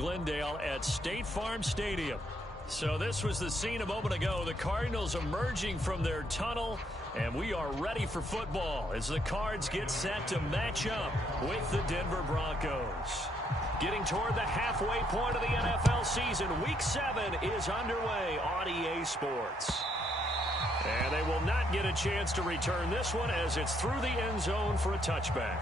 Glendale at State Farm Stadium. So this was the scene a moment ago. The Cardinals emerging from their tunnel, and we are ready for football as the Cards get set to match up with the Denver Broncos. Getting toward the halfway point of the NFL season, Week 7 is underway on EA Sports. And they will not get a chance to return this one as it's through the end zone for a touchback.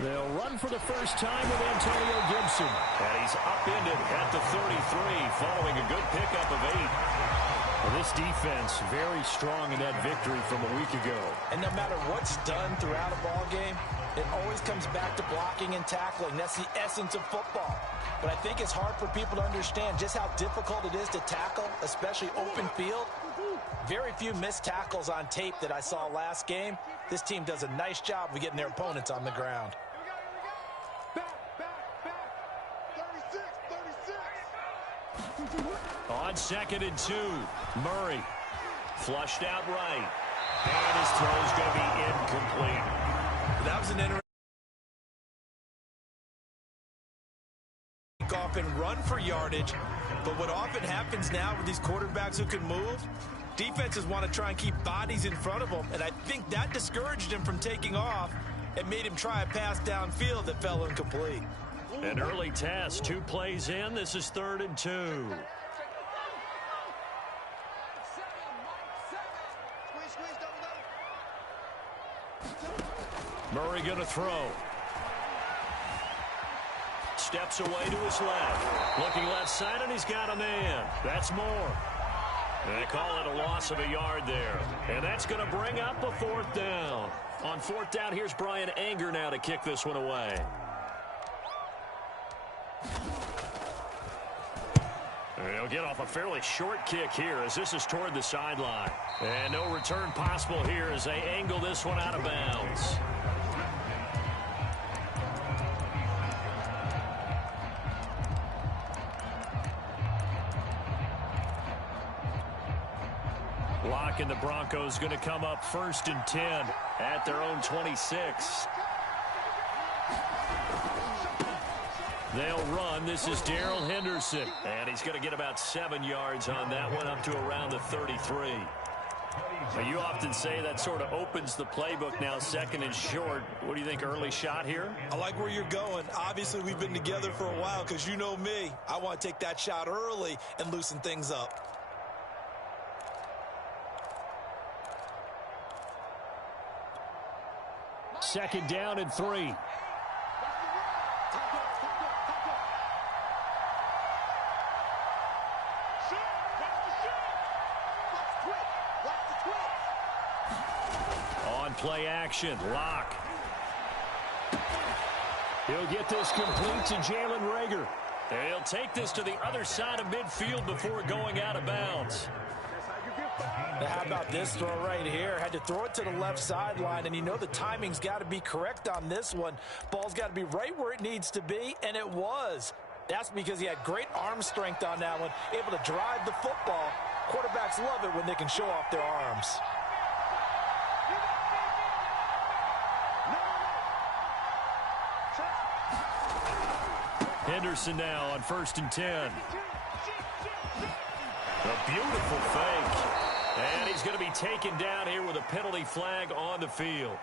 They'll run for the first time with Antonio Gibson. And he's upended at the 33 following a good pickup of 8. Well, this defense very strong in that victory from a week ago. And no matter what's done throughout a ball game, it always comes back to blocking and tackling. That's the essence of football. But I think it's hard for people to understand just how difficult it is to tackle, especially open field. Very few missed tackles on tape that I saw last game. This team does a nice job of getting their opponents on the ground. On 2nd and 2, Murray flushed out right. And his throw is going to be incomplete. That was an interesting off and run for yardage. But what often happens now with these quarterbacks who can move, defenses want to try and keep bodies in front of them. And I think that discouraged him from taking off and made him try a pass downfield that fell incomplete. An early test, 2 plays in. This is 3rd and 2. Murray going to throw. Steps away to his left. Looking left side, and he's got a man. That's Moore. And they call it a loss of a yard there. And that's going to bring up a 4th down. On 4th down, here's Brian Anger now to kick this one away. He'll get off a fairly short kick here as this is toward the sideline. And no return possible here as they angle this one out of bounds. Block and the Broncos going to come up 1st and 10 at their own 26. They'll run. This is Darrell Henderson. And he's going to get about 7 yards on that one up to around the 33. Now, you often say that sort of opens the playbook now, 2nd and short. What do you think, early shot here? I like where you're going. Obviously, we've been together for a while because you know me. I want to take that shot early and loosen things up. Second down and 3. On play action, Locke. He'll get this complete to Jalen Reagor. And he'll take this to the other side of midfield before going out of bounds. How about this throw right here? Had to throw it to the left sideline, and you know the timing's got to be correct on this one. Ball's got to be right where it needs to be, and it was. That's because he had great arm strength on that one, able to drive the football. Quarterbacks love it when they can show off their arms. Henderson now on 1st and 10. A beautiful fake. And he's going to be taken down here with a penalty flag on the field.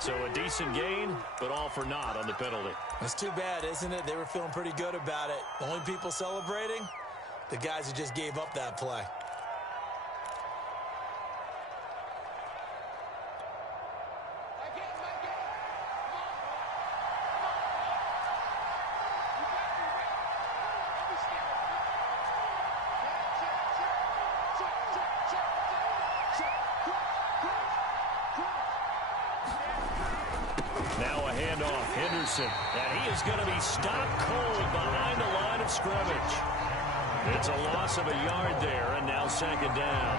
So a decent gain, but all for naught on the penalty. That's too bad, isn't it? They were feeling pretty good about it. The only people celebrating, the guys who just gave up that play. Now a handoff, Henderson, and he is going to be stopped cold behind the line of scrimmage. It's a loss of a yard there, and now second down.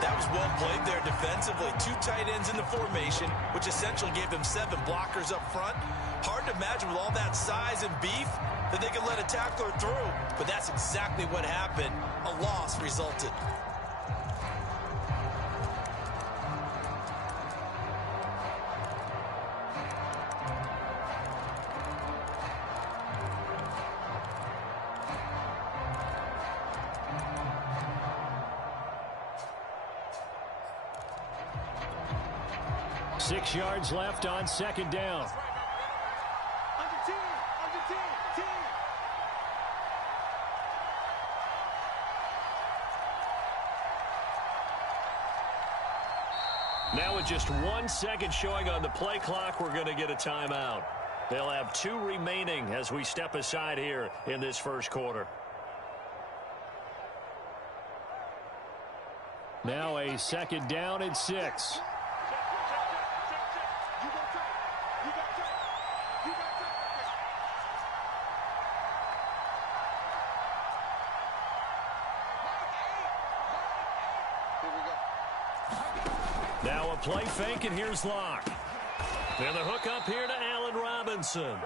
That was well played there defensively. 2 tight ends in the formation, which essentially gave them 7 blockers up front. Hard to imagine with all that size and beef that they could let a tackler through. But that's exactly what happened. A loss resulted. Six yards left on second down. Now with just 1 second showing on the play clock, we're going to get a timeout. They'll have 2 remaining as we step aside here in this first quarter. Now a second down and 6. Now a play fake, and here's Locke. And the hook up here to Allen Robinson.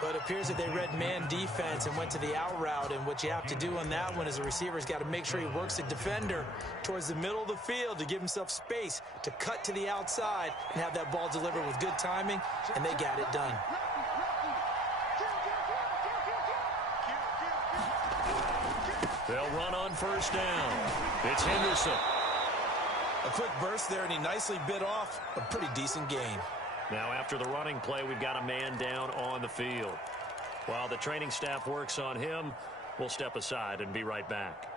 But it appears that they read man defense and went to the out route. And what you have to do on that one as a receiver is got to make sure he works the defender towards the middle of the field to give himself space to cut to the outside and have that ball delivered with good timing, and they got it done. They'll run on first down. It's Henderson. A quick burst there, and he nicely bit off a pretty decent gain. Now after the running play, we've got a man down on the field. While the training staff works on him, we'll step aside and be right back.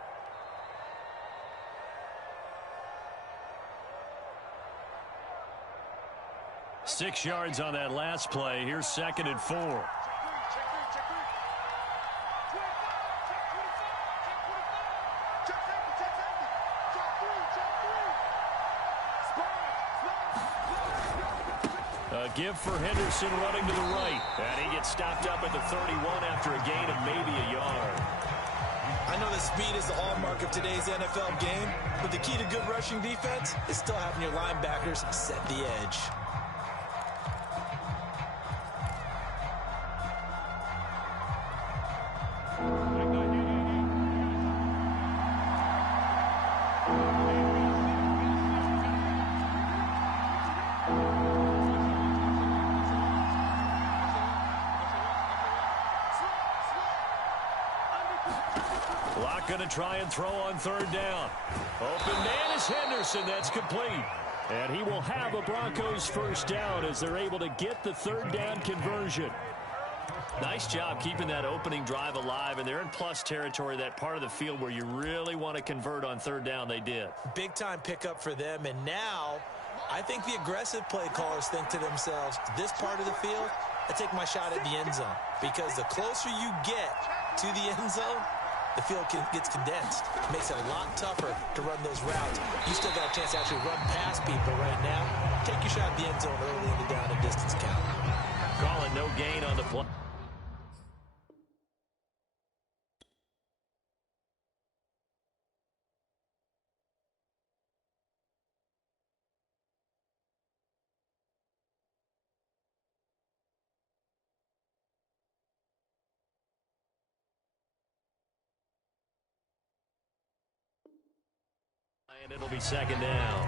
Six yards on that last play. Here's second and 4. Give for Henderson running to the right. And he gets stopped up at the 31 after a gain of maybe a yard. I know that speed is the hallmark of today's NFL game, but the key to good rushing defense is still having your linebackers set the edge. Going to try and throw on third down. Open man is Henderson. That's complete. And he will have a Broncos first down as they're able to get the third down conversion. Nice job keeping that opening drive alive, and they're in plus territory, that part of the field where you really want to convert on third down. They did. Big time pickup for them, and now I think the aggressive play callers think to themselves, this part of the field, I take my shot at the end zone, because the closer you get to the end zone, the field gets condensed. It makes it a lot tougher to run those routes. You still got a chance to actually run past people right now. Take your shot at the end zone early in the down and distance count. Calling no gain on the play. And it'll be second down.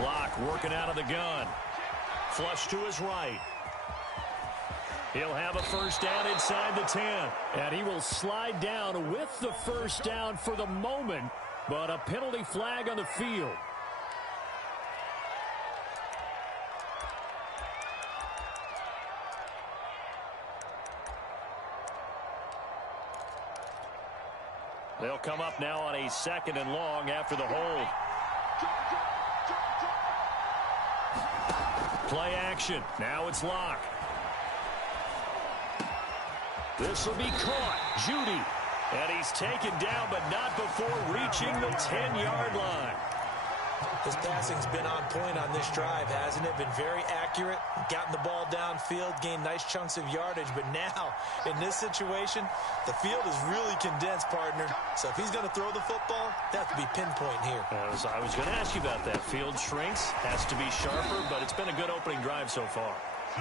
Locke working out of the gun. Flush to his right. He'll have a first down inside the 10. And he will slide down with the first down for the moment, but a penalty flag on the field. They'll come up now on a 2nd and long after the hold. Play action. Now it's Locke. This will be caught. Judy. And he's taken down, but not before reaching the 10-yard line. His passing's been on point on this drive, hasn't it? Been very accurate, gotten the ball downfield, gained nice chunks of yardage. But now, in this situation, the field is really condensed, partner. So if he's going to throw the football, that has to be pinpoint here. I was going to ask you about that. Field shrinks, has to be sharper, but it's been a good opening drive so far.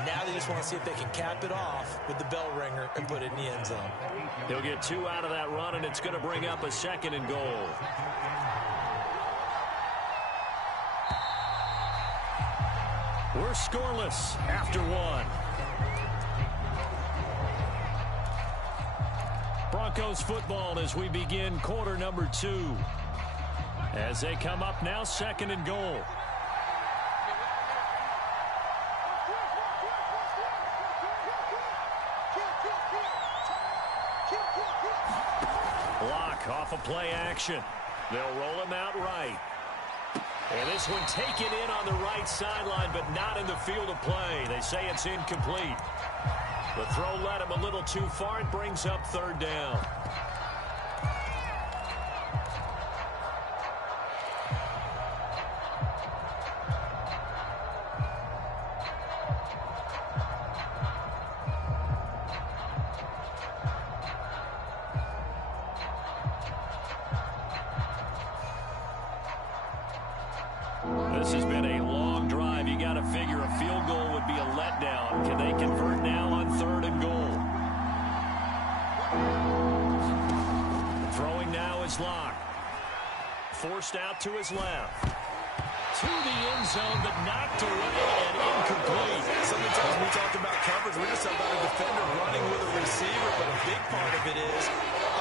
Now they just want to see if they can cap it off with the bell ringer and put it in the end zone. He'll get 2 out of that run, and it's going to bring up a 2nd and goal. We're scoreless after 1. Broncos football as we begin quarter number 2. As they come up now, 2nd and goal. Block off of play action. They'll roll him out right. And this one taken in on the right sideline, but not in the field of play. They say it's incomplete. The throw led him a little too far. It brings up 3rd down. This has been a long drive. You got to figure a field goal would be a letdown. Can they convert now on 3rd and goal? Throwing now is Locke. Forced out to his left. To the end zone, but knocked away and incomplete. Sometimes we talk about coverage. We're just about a defender running with a receiver, but a big part of it is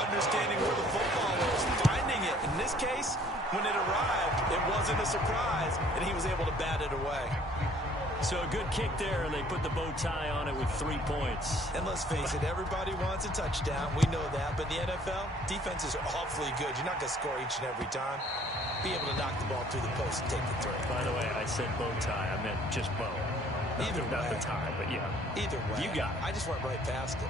understanding where the football is, finding it. In this case, when it arrived, it wasn't a surprise, and he was able to bat it away. So a good kick there, and they put the bow tie on it with 3 points. And let's face it, everybody wants a touchdown. We know that. But in the NFL, defenses are awfully good. You're not going to score each and every time. Be able to knock the ball through the post and take the throw. By the way, I said bow tie. I meant just bow. Either way. Not the tie, but yeah. Either way. You got it. I just went right past it.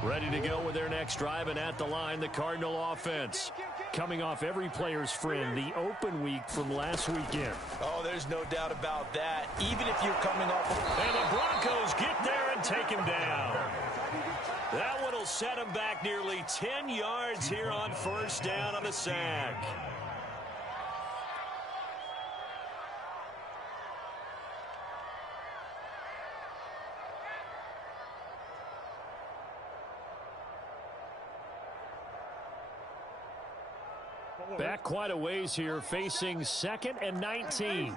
Ready to go with their next drive, and at the line, the Cardinal offense. Coming off every player's friend, the open week from last weekend. Oh, there's no doubt about that. Even if you're coming off. And the Broncos get there and take him down. That one will set him back nearly 10 yards here on 1st down on the sack. Back quite a ways here, facing 2nd and 19.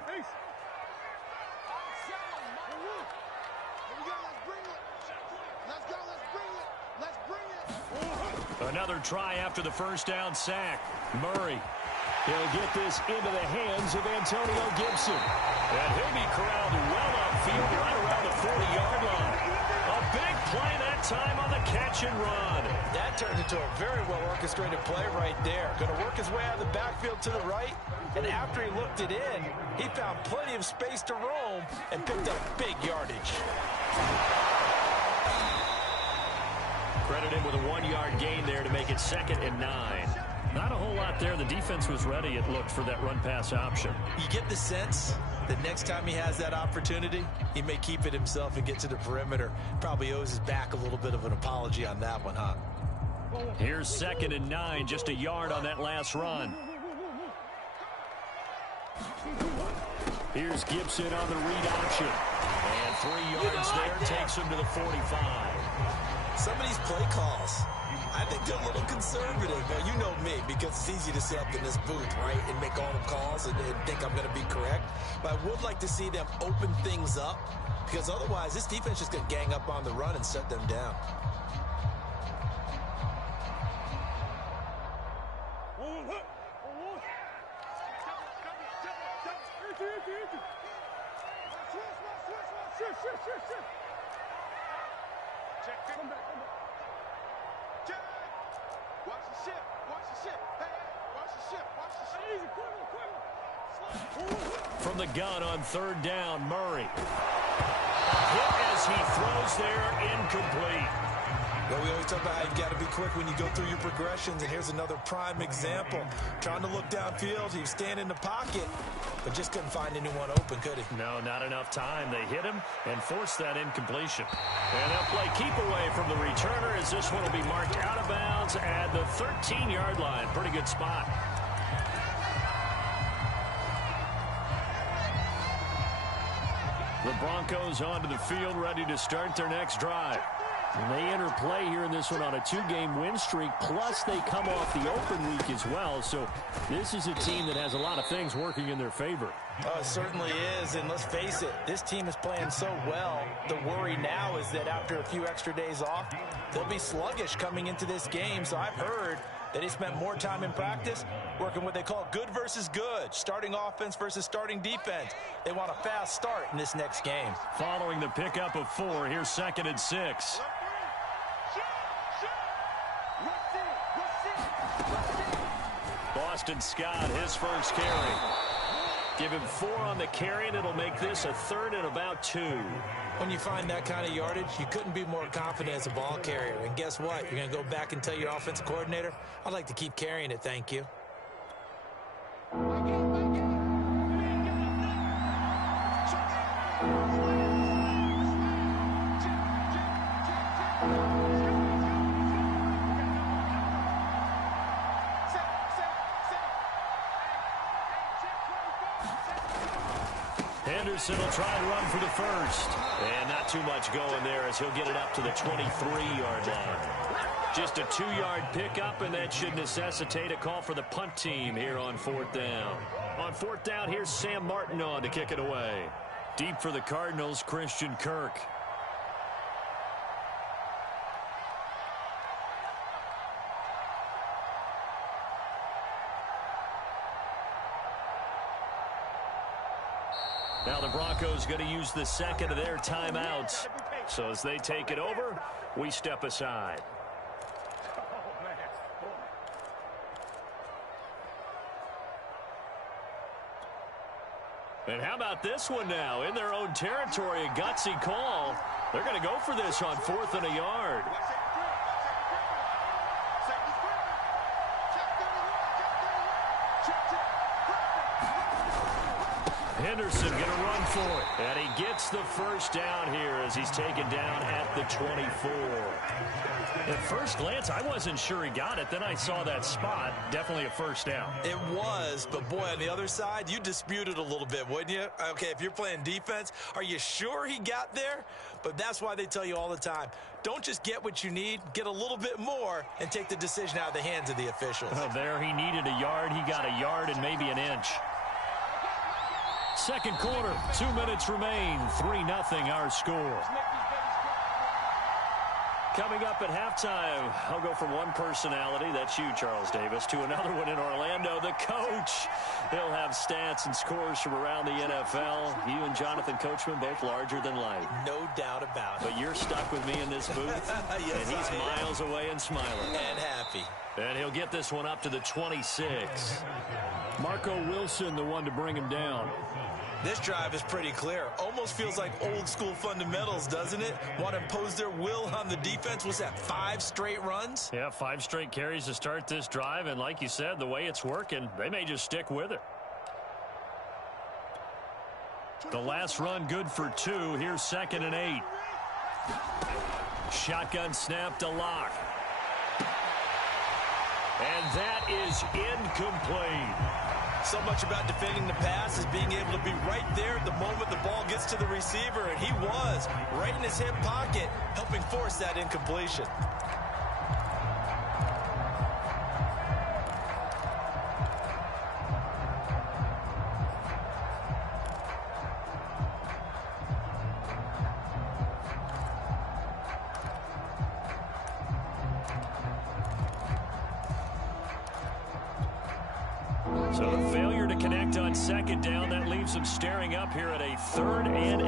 Another try after the 1st down sack. Murray. He'll get this into the hands of Antonio Gibson. And he'll be corralled well upfield right around the 40-yard line. A big play that time on the catch and run. That turned into a very well-orchestrated play right there. Going to work his way out of the backfield to the right. And after he looked it in, he found plenty of space to roam and picked up big yardage. Credit him with a 1-yard gain there to make it 2nd and 9. Not a whole lot there. The defense was ready, it looked, for that run-pass option. You get the sense that next time he has that opportunity, he may keep it himself and get to the perimeter. Probably owes his back a little bit of an apology on that one, huh? Here's 2nd and 9, just a yard on that last run. Here's Gibson on the read option. And 3 yards there, takes him to the 45. Some of these play calls, I think they're a little conservative. But you know me, because it's easy to sit up in this booth, right, and make all the calls and think I'm going to be correct. But I would like to see them open things up, because otherwise this defense is just going to gang up on the run and shut them down. From the gun on third down, Murray. Hit as he throws there, incomplete. Well, we always talk about how you've got to be quick when you go through your progressions, and here's another prime example. Trying to look downfield, he was standing in the pocket, but just couldn't find anyone open, could he? No, not enough time. They hit him and forced that incompletion. And they'll play keep away from the returner as this one will be marked out of bounds at the 13-yard line. Pretty good spot. The Broncos onto the field, ready to start their next drive. And they enter play here in this one on a 2-game win streak, plus they come off the open week as well. So this is a team that has a lot of things working in their favor. Oh, it certainly is, and let's face it, this team is playing so well. The worry now is that after a few extra days off, they'll be sluggish coming into this game. So I've heard that he spent more time in practice working what they call good versus good, starting offense versus starting defense. They want a fast start in this next game. Following the pickup of 4, here's 2nd and 6. Boston Scott, his first carry. Give him 4 on the carry, and it'll make this a 3rd and about 2. When you find that kind of yardage, you couldn't be more confident as a ball carrier. And guess what? You're going to go back and tell your offensive coordinator, I'd like to keep carrying it, thank you. Henderson will try to run for the first. And not too much going there as he'll get it up to the 23-yard line. Just a 2-yard pickup, and that should necessitate a call for the punt team here on 4th down. On 4th down, here's Sam Martin on to kick it away. Deep for the Cardinals, Christian Kirk. Now the Broncos going to use the second of their timeouts. So as they take it over, we step aside. And how about this one now? In their own territory, a gutsy call. They're going to go for this on 4th and a yard. Henderson going to run for it. And he gets the first down here as he's taken down at the 24. At first glance, I wasn't sure he got it. Then I saw that spot. Definitely a first down. It was, but boy, on the other side, you disputed a little bit, wouldn't you? Okay, if you're playing defense, are you sure he got there? But that's why they tell you all the time, don't just get what you need, get a little bit more, and take the decision out of the hands of the officials. Oh, there he needed a yard. He got a yard and maybe an inch. Second quarter, 2 minutes remain. 3-0 our score. Coming up at halftime, I'll go from one personality, that's you, Charles Davis, to another one in Orlando, the coach. He'll have stats and scores from around the NFL. You and Jonathan Coachman, both larger than life. No doubt about it. But you're stuck with me in this booth, yes, and he's miles away and smiling. And happy. And he'll get this one up to the 26. Marco Wilson, the one to bring him down. This drive is pretty clear. Almost feels like old school fundamentals, doesn't it? Want to impose their will on the defense. Was that 5 straight runs? Yeah, 5 straight carries to start this drive. And like you said, the way it's working, they may just stick with it. The last run good for 2. Here's 2nd and 8. Shotgun snap to Locke. And that is incomplete. So much about defending the pass is being able to be right there at the moment the ball gets to the receiver, and he was right in his hip pocket, helping force that incompletion. So the failure to connect on second down, that leaves them staring up here at a 3rd and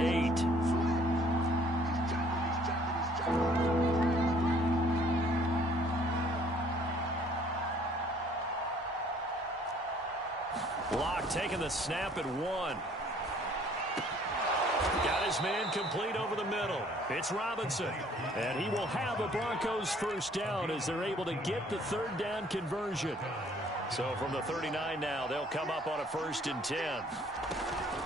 8. Locke taking the snap at 1. Got his man complete over the middle. It's Robinson. And he will have a Broncos first down as they're able to get the 3rd down conversion. So from the 39 now, they'll come up on a 1st and 10.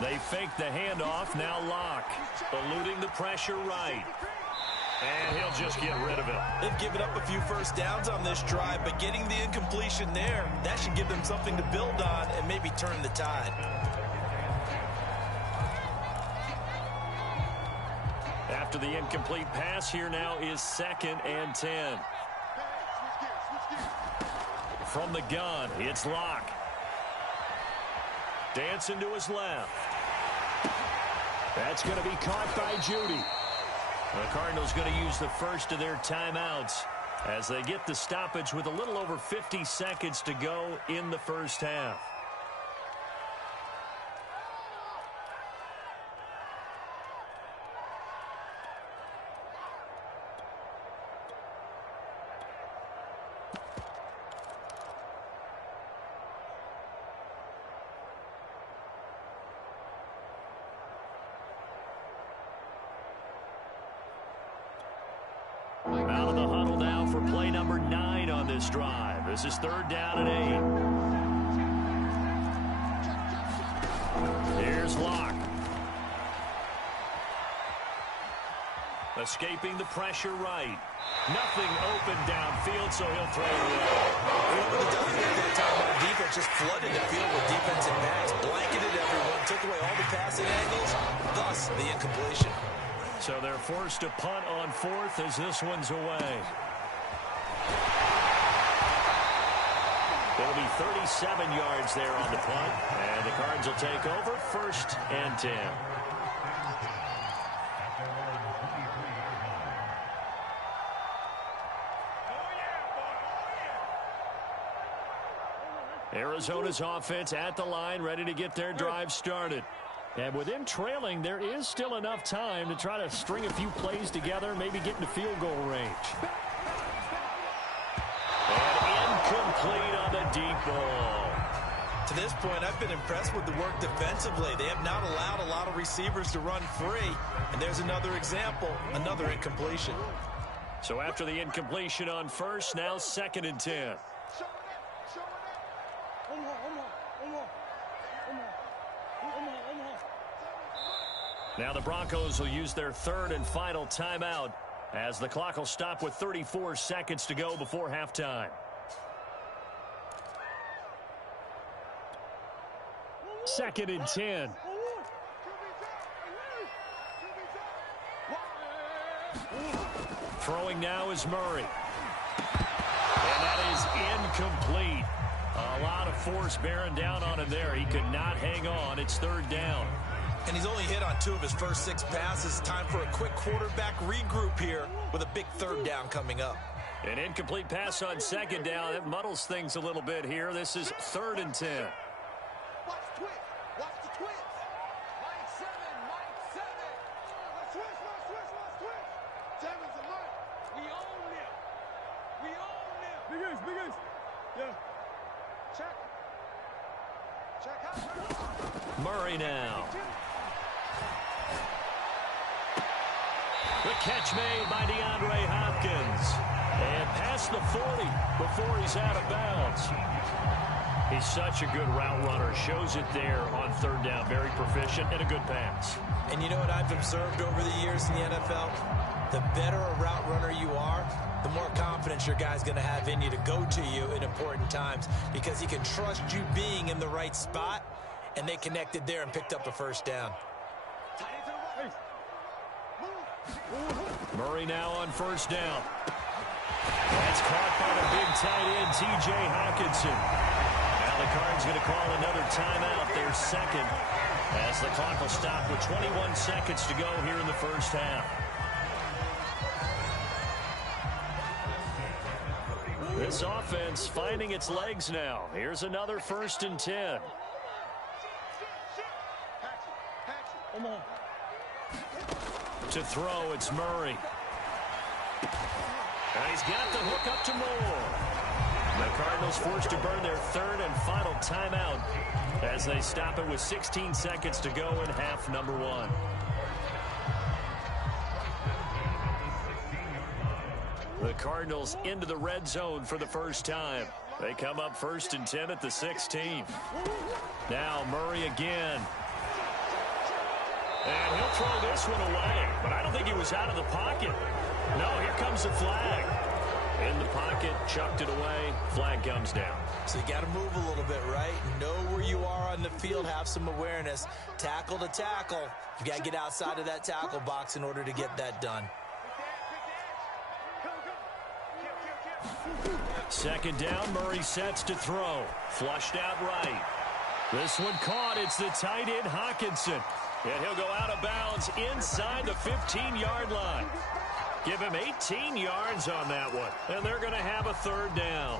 They fake the handoff. Now Locke eluding the pressure right. And he'll just get rid of it. They've given up a few first downs on this drive, but getting the incompletion there, that should give them something to build on and maybe turn the tide. After the incomplete pass, here now is 2nd and 10. From the gun, it's Locke. Dancing to his left. That's going to be caught by Judy. The Cardinals going to use the first of their timeouts as they get the stoppage with a little over 50 seconds to go in the first half. Out of the huddle now for play number 9 on this drive. This is 3rd down and 8. Here's Locke. Escaping the pressure right. Nothing open downfield, so he'll throw it away. Whoever the defense just flooded the field with defensive backs, blanketed everyone, took away all the passing angles, thus the incompletion. So they're forced to punt on 4th as this one's away. It'll be 37 yards there on the punt, and the Cards will take over 1st and 10. Arizona's offense at the line, ready to get their drive started. And with them trailing, there is still enough time to try to string a few plays together, maybe get into field goal range. And incomplete on the deep ball. To this point, I've been impressed with the work defensively. They have not allowed a lot of receivers to run free. And there's another example, another incompletion. So after the incompletion on 1st, now 2nd and 10. Now the Broncos will use their 3rd and final timeout as the clock will stop with 34 seconds to go before halftime. Second and 10. Throwing now is Murray. And that is incomplete. A lot of force bearing down on him there. He could not hang on. It's 3rd down. And he's only hit on 2 of his first 6 passes. Time for a quick quarterback regroup here with a big 3rd down coming up. An incomplete pass on 2nd down. It muddles things a little bit here. This is 3rd and 10. Watch the twist. Watch the twist. Mike 7. Mike 7. Let's twist. Let's twist. 7's a Mike. We own them. We own them. Big ace. Big ace. Yeah. Check. Check out. Murray now. The catch made by DeAndre Hopkins. And past the 40 before he's out of bounds. He's such a good route runner. Shows it there on 3rd down. Very proficient and a good pass. And you know what I've observed over the years in the NFL? The better a route runner you are, the more confidence your guy's going to have in you to go to you in important times because he can trust you being in the right spot, and they connected there and picked up a 1st down. Murray now on 1st down. That's caught by the big tight end, T.J. Hawkinson. Now the Cards going to call another timeout, their 2nd, as the clock will stop with 21 seconds to go here in the first half. This offense finding its legs now. Here's another 1st and 10. To throw, it's Murray. And he's got the hook up to Moore. The Cardinals forced to burn their 3rd and final timeout as they stop it with 16 seconds to go in half number 1. The Cardinals into the red zone for the first time. They come up 1st and 10 at the 16. Now Murray again. And he'll throw this one away. But I don't think he was out of the pocket. No, here comes the flag. In the pocket, chucked it away. Flag comes down. So you got to move a little bit, right? Know where you are on the field. Have some awareness. Tackle to tackle. You got to get outside of that tackle box in order to get that done. 2nd down, Murray sets to throw. Flushed out right. This one caught. It's the tight end, Hawkinson. And he'll go out of bounds inside the 15-yard line. Give him 18 yards on that one. And they're going to have a 3rd down.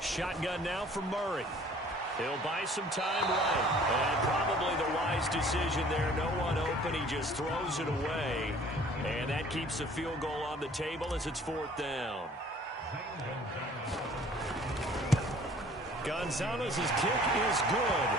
Shotgun now for Murray. He'll buy some time right. And probably the wise decision there. No one open. He just throws it away. And that keeps the field goal on the table as it's 4th down. Gonzalez's kick is good.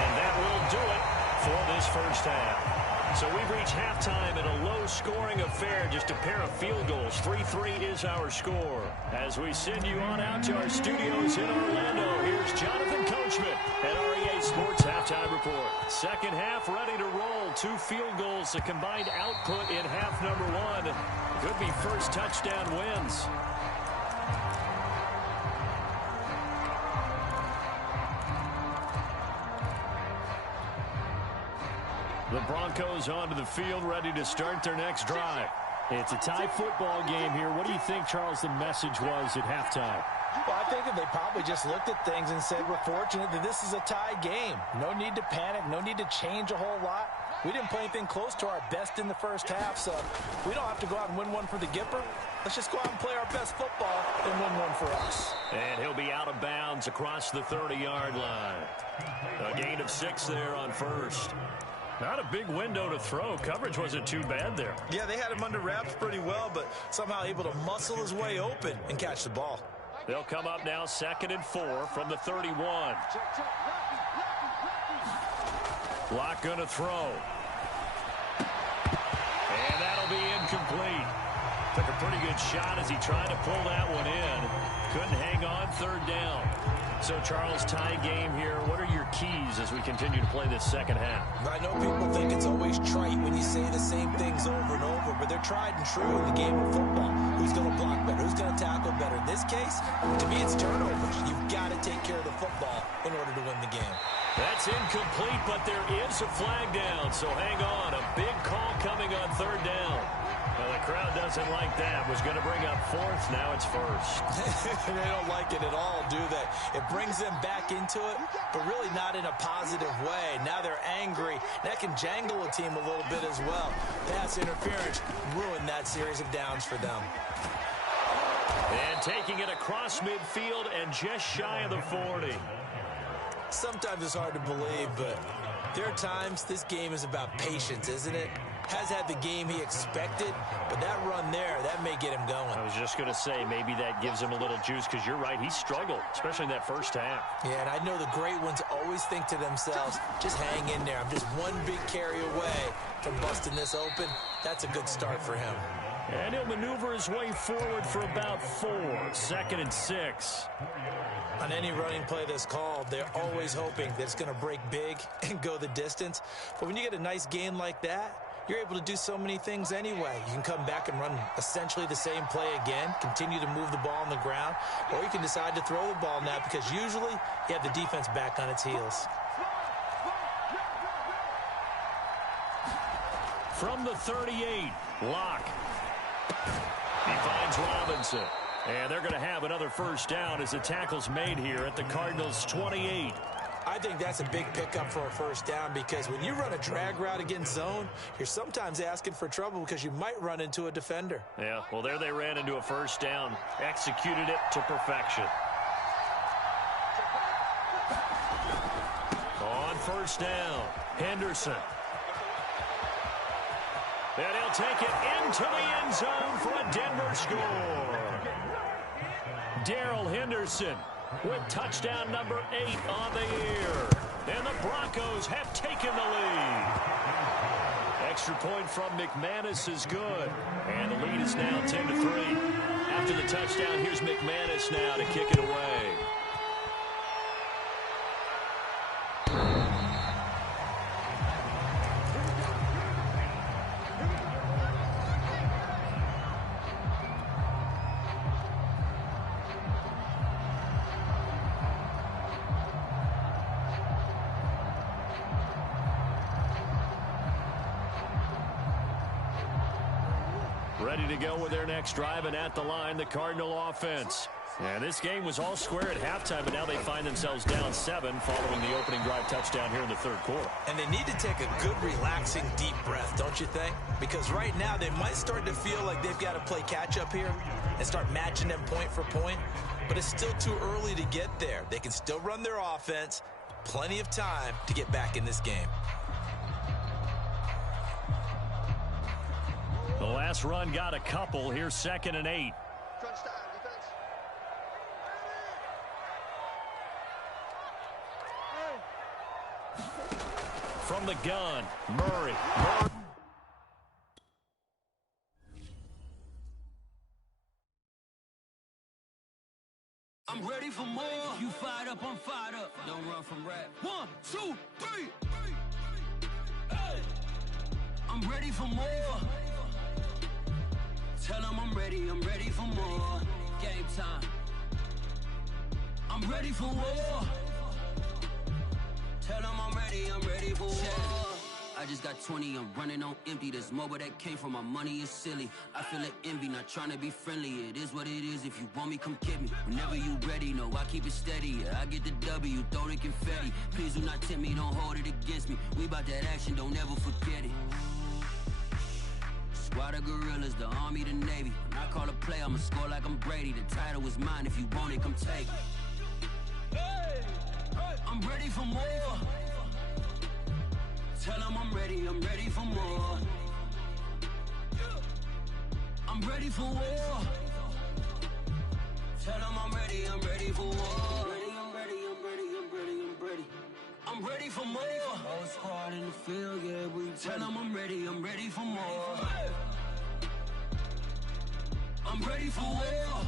And that will do it for this first half. So we've reached halftime in a low-scoring affair, just a pair of field goals. 3-3 is our score. As we send you on out to our studios in Orlando, here's Jonathan Coachman at REA Sports Halftime Report. Second half ready to roll. 2 field goals, the combined output in half number 1. Could be first touchdown wins. The Broncos onto the field, ready to start their next drive. It's a tie football game here. What do you think, Charles, the message was at halftime? Well, I think that they probably just looked at things and said, we're fortunate that this is a tie game. No need to panic, no need to change a whole lot. We didn't play anything close to our best in the first half, so we don't have to go out and win one for the Gipper. Let's just go out and play our best football and win one for us. And he'll be out of bounds across the 30-yard line. A gain of 6 there on 1st. Not a big window to throw. Coverage wasn't too bad there. Yeah, they had him under wraps pretty well, but somehow able to muscle his way open and catch the ball. They'll come up now 2nd and 4 from the 31. Lock gonna throw. And that'll be incomplete. Took a pretty good shot as he tried to pull that one in. Couldn't hang on, 3rd down. So, Charles, tie game here. What are your keys as we continue to play this second half? I know people think it's always trite when you say the same things over and over, but they're tried and true in the game of football. Who's going to block better? Who's going to tackle better? In this case, to me, it's turnovers. You've got to take care of the football in order to win the game. That's incomplete, but there is a flag down, so hang on. A big call coming on 3rd down. Well, the crowd doesn't like that. Was going to bring up 4th. Now it's 1st. They don't like it at all, do they? It brings them back into it, but really not in a positive way. Now they're angry. That can jangle a team a little bit as well. Pass interference ruined that series of downs for them. And taking it across midfield and just shy of the 40. Sometimes it's hard to believe, but there are times this game is about patience, isn't it? Has had the game he expected, but that run there, that may get him going. I was just going to say, maybe that gives him a little juice, because you're right, he struggled, especially in that first half. Yeah, and I know the great ones always think to themselves, just hang in there. I'm just one big carry away from busting this open. That's a good start for him. And he'll maneuver his way forward for about 4. 2nd and 6. On any running play that's called, they're always hoping that it's going to break big and go the distance. But when you get a nice gain like that, you're able to do so many things anyway. You can come back and run essentially the same play again, continue to move the ball on the ground, or you can decide to throw the ball now because usually you have the defense back on its heels. From the 38, Locke. He finds Robinson. And they're going to have another first down as the tackle's made here at the Cardinals' 28. I think that's a big pickup for a first down because when you run a drag route against zone, you're sometimes asking for trouble because you might run into a defender. Yeah, well, there they ran into a first down, executed it to perfection. On first down, Henderson. And he'll take it into the end zone for a Denver score. Darrell Henderson with touchdown number 8 on the year. And the Broncos have taken the lead. Extra point from McManus is good. And the lead is now 10-3. After the touchdown, here's McManus now to kick it away. Ready to go with their next drive, and at the line, the Cardinal offense. And this game was all square at halftime, but now they find themselves down 7 following the opening drive touchdown here in the third quarter. And they need to take a good, relaxing, deep breath, don't you think? Because right now they might start to feel like they've got to play catch-up here and start matching them point for point. But it's still too early to get there. They can still run their offense. Plenty of time to get back in this game. The last run got a couple. Here's 2nd and 8. Crunch time, defense. From the gun, Murray. I'm ready for more. You fired up, I'm fired up. Don't run from rap. 1, 2, 3. Hey. I'm ready for more. Tell them I'm ready for more. Game time. I'm ready for war. Tell them I'm ready for war. I just got 20, I'm running on empty. This mobile that came from my money is silly. I feel it envy, not trying to be friendly. It is what it is, if you want me, come get me. Whenever you ready, no, I keep it steady. Yeah, I get the W, throw the confetti. Please do not tempt me, don't hold it against me. We about that action, don't ever forget it. Squad of gorillas, the army, the navy. When I call a play, I'ma score like I'm Brady. The title is mine, if you want it, come take it. I'm ready for more. Tell them I'm ready for more. I'm ready for war. Tell them I'm ready for war. I'm ready. I'm ready for more. Whole squad in the field, yeah, we tell them I'm ready for more. I'm ready for war.